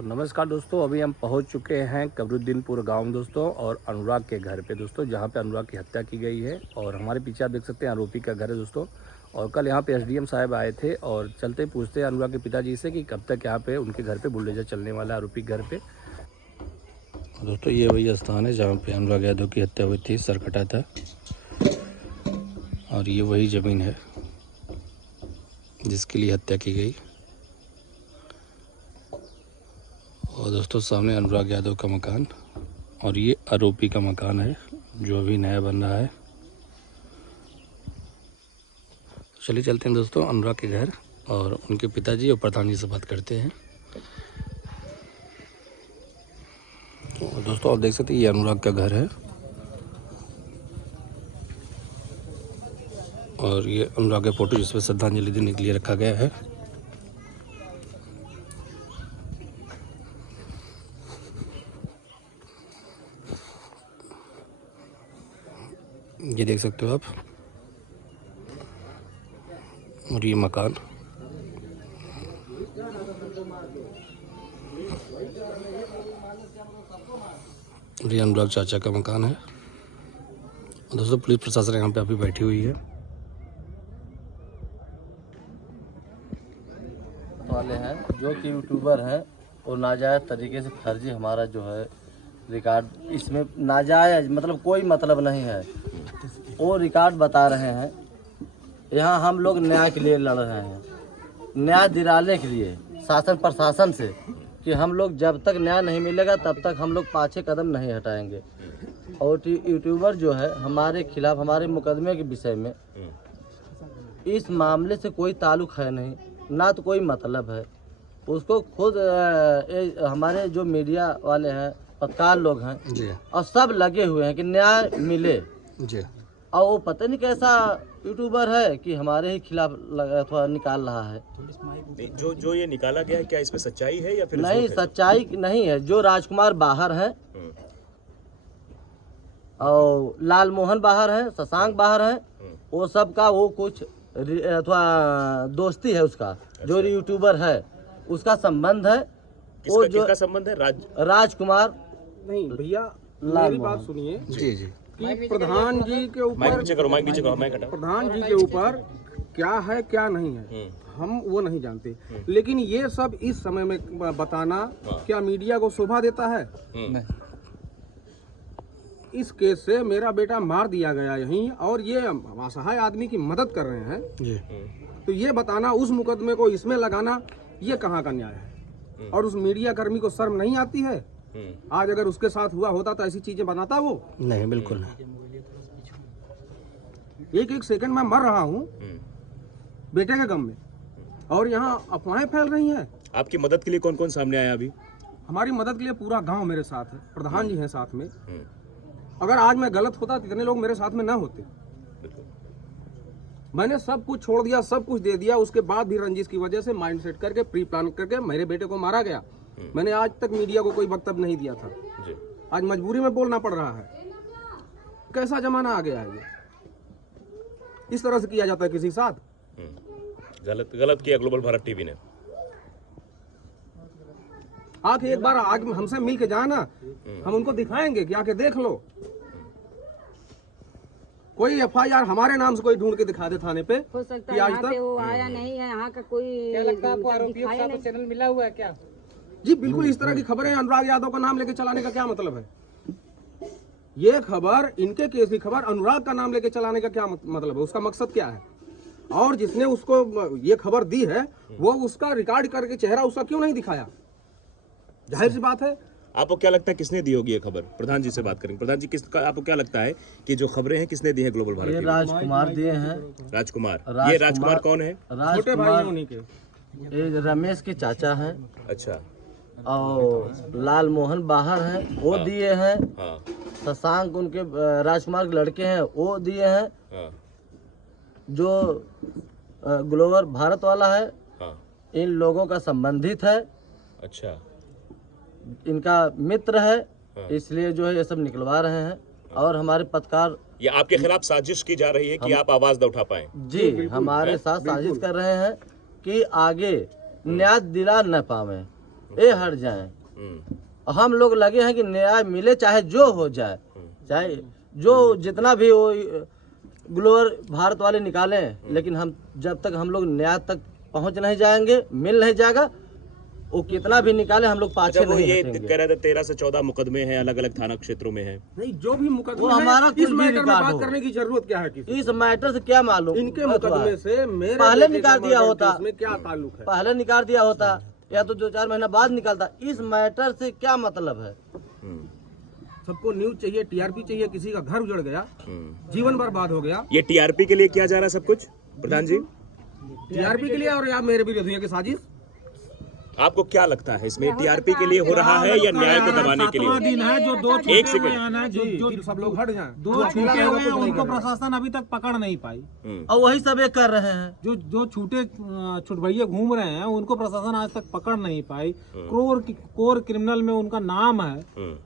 तो नमस्कार दोस्तों, अभी हम पहुंच चुके हैं कबरुद्दीनपुर गांव दोस्तों और अनुराग के घर पे दोस्तों, जहां पे अनुराग की हत्या की गई है। और हमारे पीछे आप देख सकते हैं आरोपी का घर है दोस्तों। और कल यहां पे एसडीएम साहब आए थे और चलते पूछते अनुराग के पिताजी से कि कब तक यहां पे उनके घर पे बुलडोजर चलने वाला है आरोपी घर पे। दोस्तों ये वही स्थान है जहाँ पे अनुराग यादव की हत्या हुई थी, सर कटा था। और ये वही ज़मीन है जिसके लिए हत्या की गई। और दोस्तों सामने अनुराग यादव का मकान और ये आरोपी का मकान है जो अभी नया बन रहा है। चलिए चलते हैं दोस्तों अनुराग के घर और उनके पिताजी और प्रधान जी से बात करते हैं। तो दोस्तों आप देख सकते हैं ये अनुराग का घर है और ये अनुराग का फोटो जिसमें श्रद्धांजलि देने के लिए रखा गया है। ये देख सकते हो आप, और ये मकान। और ये अनुराग चाचा का मकान है। दोस्तों पुलिस प्रशासन यहाँ पे अभी बैठी हुई है। वाले हैं जो कि यूट्यूबर हैं और नाजायज़ तरीके से फर्जी हमारा जो है रिकॉर्ड, इसमें नाजायज़ मतलब कोई मतलब नहीं है, वो रिकॉर्ड बता रहे हैं। यहाँ हम लोग न्याय के लिए लड़ रहे हैं, न्याय दिलाने के लिए शासन प्रशासन से कि हम लोग जब तक न्याय नहीं मिलेगा तब तक हम लोग पाछे कदम नहीं हटाएंगे। और यूट्यूबर जो है हमारे खिलाफ, हमारे मुकदमे के विषय में इस मामले से कोई ताल्लुक़ है नहीं, ना तो कोई मतलब है उसको। खुद हमारे जो मीडिया वाले हैं, पत्रकार लोग हैं जी, और सब लगे हुए हैं कि न्याय मिले जी। और वो पता नहीं कैसा यूट्यूबर है कि हमारे ही खिलाफ थोड़ा निकाल रहा है। जो ये निकाला गया है, क्या इसमें सच्चाई है या फिर नहीं, झूठ है? सच्चाई नहीं है। जो राजकुमार बाहर हैं और लाल मोहन बाहर हैं, शशांक बाहर हैं, वो सब का वो कुछ थोड़ा दोस्ती है उसका। जो यूट्यूबर है उसका संबंध है। वो जो किसका संबंध है? राजकुमार नहीं भैया, मेरी बात सुनिए जी जी। कि प्रधान जी के माइक ऊपर, नीचे करो, माइक नीचे करो, माइक हटाओ। प्रधान जी के ऊपर क्या है क्या नहीं है हम वो नहीं जानते, लेकिन ये सब इस समय में बताना क्या मीडिया को शोभा देता है? इस केस से मेरा बेटा मार दिया गया यहीं और ये असहाय आदमी की मदद कर रहे हैं जी। तो ये बताना, उस मुकदमे को इसमें लगाना, ये कहाँ का न्याय है? और उस मीडिया कर्मी को शर्म नहीं आती है? आज अगर उसके साथ हुआ होता तो ऐसी चीजें बनाता वो? नहीं, बिल्कुल नहीं। एक एक सेकंड में मर रहा हूँ बेटे के गम में और यहाँ अफवाहें फैल रही हैं। आपकी मदद के लिए कौन कौन सामने आया अभी? हमारी मदद के लिए पूरा गांव मेरे साथ है, प्रधान जी हैं साथ में। अगर आज मैं गलत होता तो इतने लोग मेरे साथ में ना होते। मैंने सब कुछ छोड़ दिया, सब कुछ दे दिया, उसके बाद भी रंजिश की वजह से माइंड सेट करके प्री प्लान करके मेरे बेटे को मारा गया। मैंने आज तक मीडिया को कोई वक्तव्य नहीं दिया था, आज मजबूरी में बोलना पड़ रहा है। कैसा जमाना आ गया है ये? इस तरह से किया जाता है किसी के साथ? गलत किया ग्लोबल भारत टीवी ने। आके एक बार आज हमसे मिल के जाना, हम उनको दिखाएंगे कि आके देख लो। कोई एफआईआर हमारे नाम से कोई ढूंढ के दिखा दे थाने पे हो सकता कि है आज यहाँ तक पे वो आया नहीं है। यहाँ का कोई क्या लगता है आपको आरोपियों के दिखाया साथ नहीं। चैनल मिला हुआ है क्या? जी बिल्कुल। इस तरह की खबरें अनुराग यादव का नाम लेके चलाने का क्या मतलब है? ये खबर, इनके केस की खबर अनुराग का नाम लेके चलाने का क्या मतलब है? उसका मकसद क्या है? और जिसने उसको ये खबर दी है वो उसका रिकॉर्ड करके चेहरा उसका क्यों नहीं दिखाया? जाहिर सी बात है। आपको क्या लगता है किसने दी होगी ये खबर? प्रधान जी से बात करेंगे। प्रधान जी, आपको क्या लगता है कि जो खबरें हैं किसने दी है ग्लोबल भारत ये टीवी? राजकुमार दिए हैं। राजकुमार। ये राजकुमार कौन है? छोटे भाई हैं उन्हीं के। ये रमेश के चाचा हैं अच्छा। और लाल मोहन बाहर हैं, वो दिए हैं। हाँ शशांक उनके राजकुमार के लड़के हैं, वो दिए हैं। हाँ जो ग्लोबल भारत वाला है हाँ। इन लोगों का संबंधित है, अच्छा। इनका मित्र है, इसलिए जो है ये सब निकलवा रहे हैं। और हमारे पत्रकार, ये आपके खिलाफ साजिश की जा रही है कि आप आवाज न उठा पाए? जी, हमारे साथ साजिश कर रहे हैं कि आगे न्याय दिला न पावे। ये हट जाए। हम लोग लगे हैं कि न्याय मिले, चाहे जो हो जाए, चाहे जो जितना भी वो ग्लोबल भारत वाले निकालें, लेकिन हम जब तक हम लोग न्याय तक पहुंच नहीं जाएंगे, मिल नहीं जाएगा, वो कितना भी निकाले हम लोग पाछे वो नहीं ये हटेंगे। कह रहे थे 13 से 14 मुकदमे हैं, अलग अलग थाना क्षेत्रों में हैं। नहीं, जो भी वो मुकदमा हमारा है, कुछ इस भी मैटर में रिकॉर्ड बात हो। करने की जरूरत क्या है किसी? इस मैटर से क्या मालूम, इनके मुकदमे से मेरे पहले बेटे निकाल का दिया मर्डर होता। केस में क्या ताल्लुक है? पहले निकाल दिया होता या तो 2-4 महीना बाद निकालता। इस मैटर से क्या मतलब है? सबको न्यूज चाहिए, टीआरपी चाहिए, किसी का घर उजड़ गया, जीवन बर्बाद हो गया, ये टीआरपी के लिए किया जा रहा है सब कुछ प्रधान जी? टीआरपी के लिए और या मेरे विरोधियों की साजिश। आपको क्या लगता है इसमें टीआरपी के लिए हो रहा है या न्याय को दबाने के लिए? दिन है जो दो एक सेकंड। जो सब लोग हट जाएं, दो छूटे हुए हैं, उनको प्रशासन अभी तक पकड़ नहीं पाई। और वही सब ये कर रहे हैं। जो छुटभैया घूम रहे हैं उनको प्रशासन आज तक पकड़ नहीं पाई। कोर क्रिमिनल में उनका नाम है।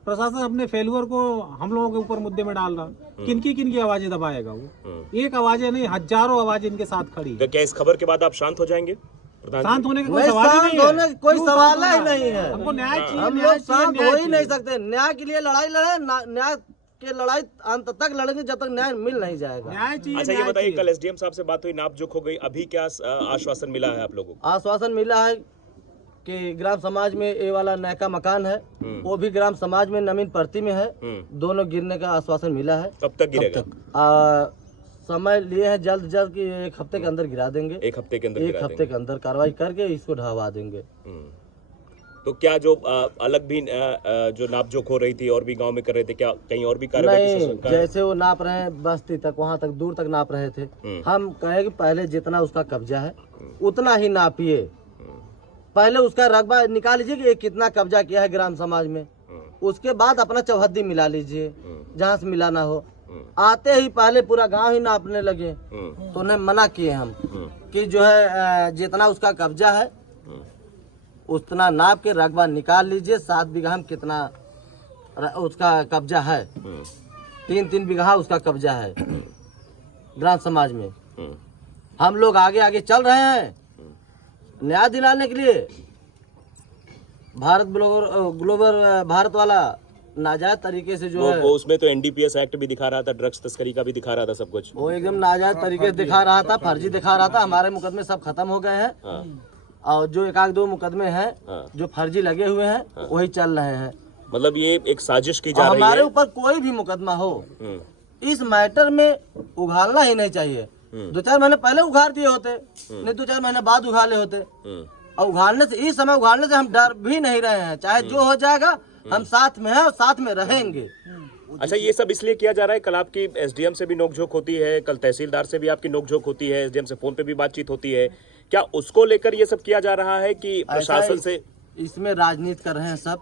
प्रशासन अपने फेल्यूर को हम लोगों के ऊपर मुद्दे में डाल रहा। किनकी आवाजें दबाएगा वो? एक आवाजें नहीं, हजारों आवाजें इनके साथ खड़ी है। क्या इस खबर के बाद आप शांत हो जाएंगे प्रधान जी? शांत होने का कोई नहीं, सवाल ही शांत नहीं होने है। का कोई क्यों सवाल शांत ही होना है? नहीं है। हमको न्याय चाहिए, हम न्याय लोग चाहिए, शांत न्याय हो ही नहीं चाहिए। सकते। न्याय के लिए लड़ाई लड़े, न्याय के लड़ाई अंत तक लड़ेंगे जब तक न्याय मिल नहीं जाएगा। न्याय चाहिए। अच्छा ये न्याय बताइए, चाहिए। कल एसडीएम साहब से बात हुई, नापजोख हो गई, अभी क्या आश्वासन मिला है आप लोगों को? आश्वासन मिला है कि ग्राम समाज में ये वाला नया मकान है, वो भी ग्राम समाज में नवीन प्रति में है, दोनों गिरने का आश्वासन मिला है। कब तक गिरेगा? समय लिए हैं जल्द कि 1 हफ्ते के अंदर गिरा देंगे। 1 हफ्ते के अंदर 1 गिरा हफ्ते देंगे। के अंदर कार्रवाई करके इसको ढहवा देंगे। तो क्या जो अलग भी जो नापजोख हो रही थी और भी गांव में कर रहे थे, क्या कहीं और भी कार्रवाई की नहीं, शंका है? जैसे वो नाप रहे हैं बस्ती तक, वहाँ तक दूर तक नाप रहे थे। हम कहे कि पहले जितना उसका कब्जा है उतना ही नापिए। पहले उसका रकबा निकाल लीजिए कि ये कितना कब्जा किया है ग्राम समाज में, उसके बाद अपना चौहद्दी मिला लीजिए जहाँ से मिलाना हो। आते ही पहले पूरा गांव ही नापने लगे, तो उन्हें मना किए हम कि जो है जितना उसका कब्जा है उतना नाप के रकबा निकाल लीजिए। 7 बीघा में कितना उसका कब्जा है, 3-3 बीघा उसका कब्जा है ग्राम समाज में। हम लोग आगे आगे चल रहे हैं न्याय दिलाने के लिए। ग्लोबल भारत वाला नाजायज तरीके से जो है वो उसमें तो एनडीपीएस एक्ट भी दिखा रहा था, ड्रग्स तस्करी का भी दिखा रहा था, सब कुछ वो एकदम नाजायज तरीके से दिखा रहा था, फर्जी दिखा रहा था। हमारे मुकदमे सब खत्म हो गए हैं और जो 1-2 मुकदमे हैं जो फर्जी लगे हुए हैं वही चल रहे हैं। मतलब ये एक साजिश की जा और रही हमारे है। ऊपर कोई भी मुकदमा हो इस मैटर में उघाड़ना ही नहीं चाहिए। 2-4 महीने पहले उघाड़ दिए होते, नहीं 2-4 महीने बाद उघाड़े होते। और उघाड़ने से, इस समय उघाड़ने से हम डर भी नहीं रहे हैं। चाहे जो हो जाएगा हम साथ में हैं और साथ में रहेंगे। अच्छा ये सब इसलिए किया जा रहा है, कल आपकी एसडीएम से भी नोकझोंक होती है, कल तहसीलदार से भी आपकी नोकझोंक होती है, एसडीएम से फोन पे भी बातचीत होती है, क्या उसको लेकर ये सब किया जा रहा है कि प्रशासन से? इसमें राजनीति कर रहे हैं सब,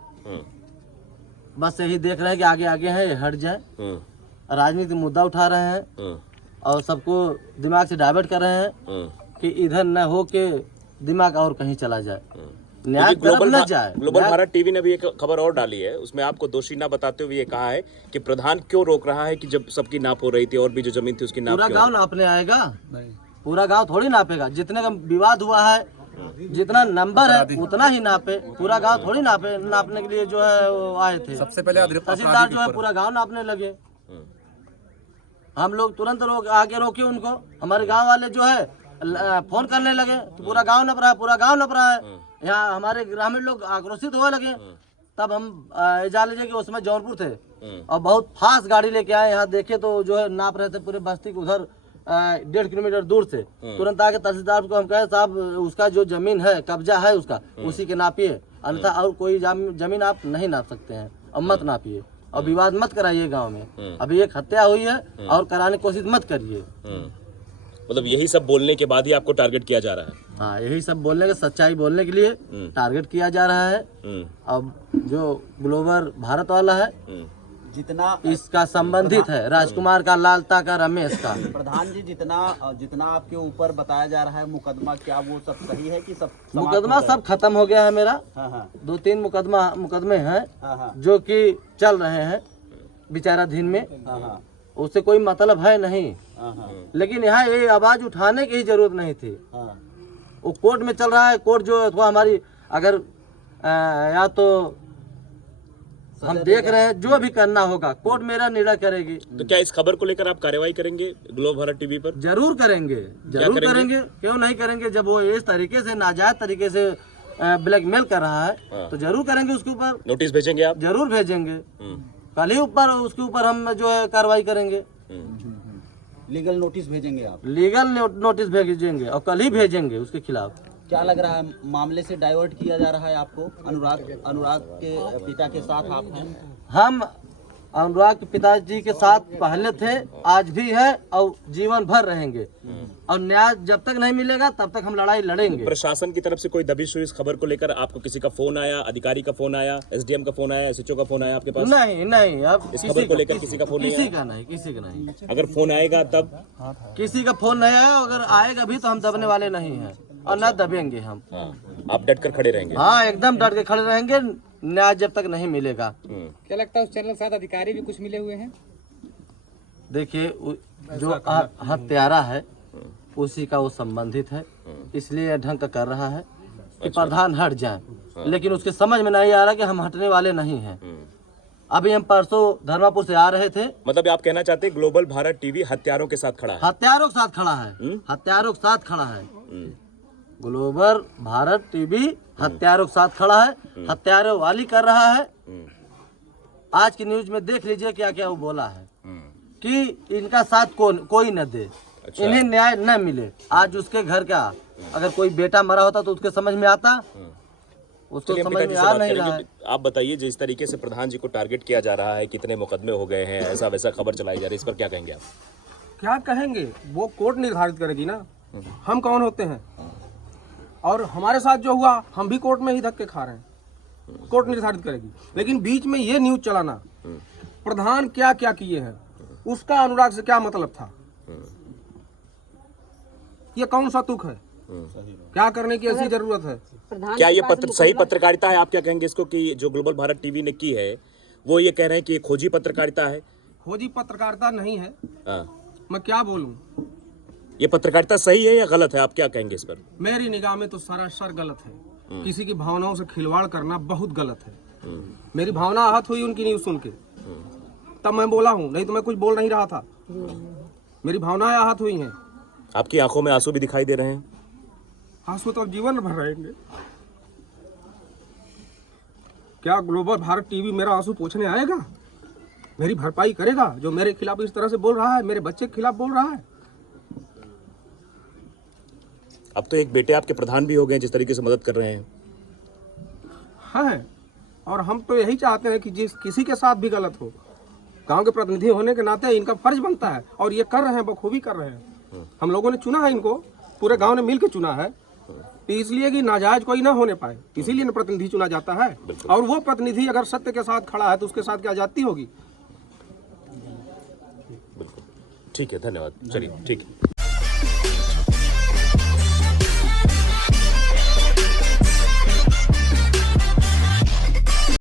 बस यही देख रहे हैं कि आगे आगे है हट जाए। राजनीति मुद्दा उठा रहे हैं और सबको दिमाग से डाइवर्ट कर रहे हैं कि इधर न हो के दिमाग और कहीं चला जाए, न्याय तरफ न जाए। ग्लोबल भारत टीवी ने भी एक खबर और डाली है, उसमें आपको दोषी ना बताते हुए ये कहा है कि प्रधान क्यों रोक रहा है कि जब सबकी नाप हो रही थी और भी जो जमीन थी उसकी नाप पूरा क्यों? गांव नापने आएगा? पूरा गांव थोड़ी नापेगा। जितने का विवाद हुआ है, जितना नंबर है उतना ही नापे। पूरा गांव थोड़ी नापने के लिए जो है वो आए थे। सबसे पहले तहसीलदार जो है पूरा गांव नापने लगे। हम लोग तुरंत आगे रोके उनको। हमारे गांव वाले जो है फोन करने लगे कि पूरा गांव नप रहा है, पूरा गांव नप रहा है। यहाँ हमारे ग्रामीण लोग आक्रोशित होने लगे। तब हम जान लीजिए कि उसमें जौनपुर थे और बहुत फास्ट गाड़ी लेके आए। यहाँ देखे तो जो है नाप रहे थे पूरे बस्ती को, उधर 1.5 किलोमीटर दूर से। तुरंत आके तहसीलदार को हम कहे साहब उसका जो जमीन है, कब्जा है उसका, उसी के नापिए, अन्यथा और कोई जमीन आप नहीं नाप सकते हैं और मत नापिए और विवाद मत कराइए गांव में। अभी एक हत्या हुई है और कराने की कोशिश मत करिए। मतलब यही सब बोलने के बाद ही आपको टारगेट किया जा रहा है? हाँ, यही सब बोलने के, सच्चाई बोलने के लिए टारगेट किया जा रहा है। अब जो ग्लोबल भारत वाला है जितना इसका संबंधित है राजकुमार का, लालता का, रमेश का। प्रधान जी जितना आपके ऊपर बताया जा रहा है मुकदमा, क्या वो सब सही है कि सब मुकदमा सब खत्म हो गया है मेरा। हाँ 2-3 मुकदमे हैं हाँ जो कि चल रहे हैं विचाराधीन में, हाँ उससे कोई मतलब है नहीं। हाँ लेकिन यहाँ ये आवाज उठाने की ही जरूरत नहीं थी। हाँ वो कोर्ट में चल रहा है। कोर्ट जो अथवा हमारी अगर या तो हम देख रहे हैं, जो भी करना होगा कोर्ट मेरा निर्णय करेगी। तो क्या इस खबर को लेकर आप कार्रवाई करेंगे ग्लोब भारत टीवी पर? जरूर करेंगे, जरूर करेंगे, क्यों नहीं करेंगे। जब वो इस तरीके से नाजायज तरीके से ब्लैकमेल कर रहा है तो जरूर करेंगे, उसके ऊपर नोटिस भेजेंगे आप? जरूर भेजेंगे, कल ही ऊपर उसके ऊपर हम जो है कार्रवाई करेंगे। लीगल नोटिस भेजेंगे आप? लीगल नोटिस भेजेंगे और कल ही भेजेंगे उसके खिलाफ। क्या लग रहा है मामले से डाइवर्ट किया जा रहा है आपको? अनुराग के पिता के साथ आप हैं? हम अनुराग के पिताजी के साथ पहले थे, आज भी है और जीवन भर रहेंगे, और न्याय जब तक नहीं मिलेगा तब तक हम लड़ाई लड़ेंगे। प्रशासन की तरफ से कोई दबिश हुई इस खबर को लेकर? आपको किसी का फोन आया, अधिकारी का फोन आया, एसडीएम का फोन आया, एसएचओ का फोन आया आपके पास? नहीं नहीं, अब इस खबर को लेकर किसी का फोन नहीं किसी आया? का नहीं, किसी का नहीं। अगर फोन आएगा तब? किसी का फोन नहीं आया, अगर आएगा भी तो हम दबने वाले नहीं हैं और न दबेंगे हम। आप डट कर खड़े रहेंगे? हाँ, एकदम डट के खड़े रहेंगे, न्याय जब तक नहीं मिलेगा। क्या लगता है उस चैनल के साथ अधिकारी भी कुछ मिले हुए हैं? देखिए, जो हत्यारा है उसी का वो संबंधित है, इसलिए ढंग का कर रहा है कि प्रधान हट जाए, लेकिन उसके समझ में नहीं आ रहा कि हम हटने वाले नहीं हैं। अभी हम परसों धर्मापुर से आ रहे थे। मतलब आप कहना चाहते हैं ग्लोबल भारत टीवी हत्यारों के साथ खड़ा है? हत्यारों के साथ खड़ा है, हत्यारों के साथ खड़ा है। ग्लोबल भारत टीवी हत्यारों के साथ खड़ा है, हत्यारों वाली कर रहा है। आज की न्यूज में देख लीजिए क्या क्या वो बोला है कि इनका साथ कोई न दे, इन्हें न्याय न मिले। आज उसके घर का अगर कोई बेटा मरा होता तो उसके समझ में आता, उसको चलिए हम समझ पिताजी में से आ बात नहीं रहा है। करेंगे। आप बताइए, जिस तरीके से प्रधान जी को टारगेट किया जा रहा है, कितने मुकदमे हो गए हैं, ऐसा वैसा खबर चलाई जा रही है, इस पर क्या कहेंगे आप? क्या कहेंगे, वो कोर्ट निर्धारित करेगी ना, हम कौन होते हैं। और हमारे साथ जो हुआ, हम भी कोर्ट में ही धक्के खा रहे हैं, कोर्ट निर्धारित करेगी। लेकिन बीच में ये न्यूज चलाना, प्रधान क्या क्या किए हैं, उसका अनुराग से क्या मतलब था, ये कौन सा तुक है, क्या करने की ऐसी जरूरत है। प्रधान क्या के ये पास सही पत्रकारिता है? आप क्या कहेंगे इसको कि जो ग्लोबल भारत टीवी ने की है, वो ये कह रहे हैं कि ये खोजी पत्रकारिता है? खोजी पत्रकारिता नहीं है, हाँ। मैं क्या बोलूं। ये पत्रकारिता सही है या गलत है? आप क्या कहेंगे इस पर? मेरी निगाह में तो सरासर गलत है। किसी की भावनाओं से खिलवाड़ करना बहुत गलत है। मेरी भावना आहत हुई उनकी न्यूज सुन के, तब मैं बोला हूँ, नहीं तो मैं कुछ बोल नहीं रहा था। मेरी भावनाएं आहत हुई हैं। आपकी आंखों में आंसू भी दिखाई दे रहे हैं? आंसू तो अब जीवन भर रहेंगे। क्या ग्लोबल भारत टीवी मेरा आंसू पोंछने आएगा, मेरी भरपाई करेगा? जो मेरे खिलाफ इस तरह से बोल रहा है, मेरे बच्चे के खिलाफ बोल रहा है। अब तो एक बेटे आपके प्रधान भी हो गए जिस तरीके से मदद कर रहे हैं। हाँ, और हम तो यही चाहते हैं कि जिस किसी के साथ भी गलत हो, गांव के प्रतिनिधि होने के नाते इनका फर्ज बनता है, और ये कर रहे हैं, बखूबी कर रहे हैं। हम लोगों ने चुना है इनको, पूरे गांव ने मिलकर चुना है, इसलिए कि नाजायज कोई ना होने पाए, इसीलिए प्रतिनिधि चुना जाता है। और वो प्रतिनिधि अगर सत्य के साथ खड़ा है तो उसके साथ क्या जाती होगी। ठीक है, धन्यवाद। चलिए, ठीक है।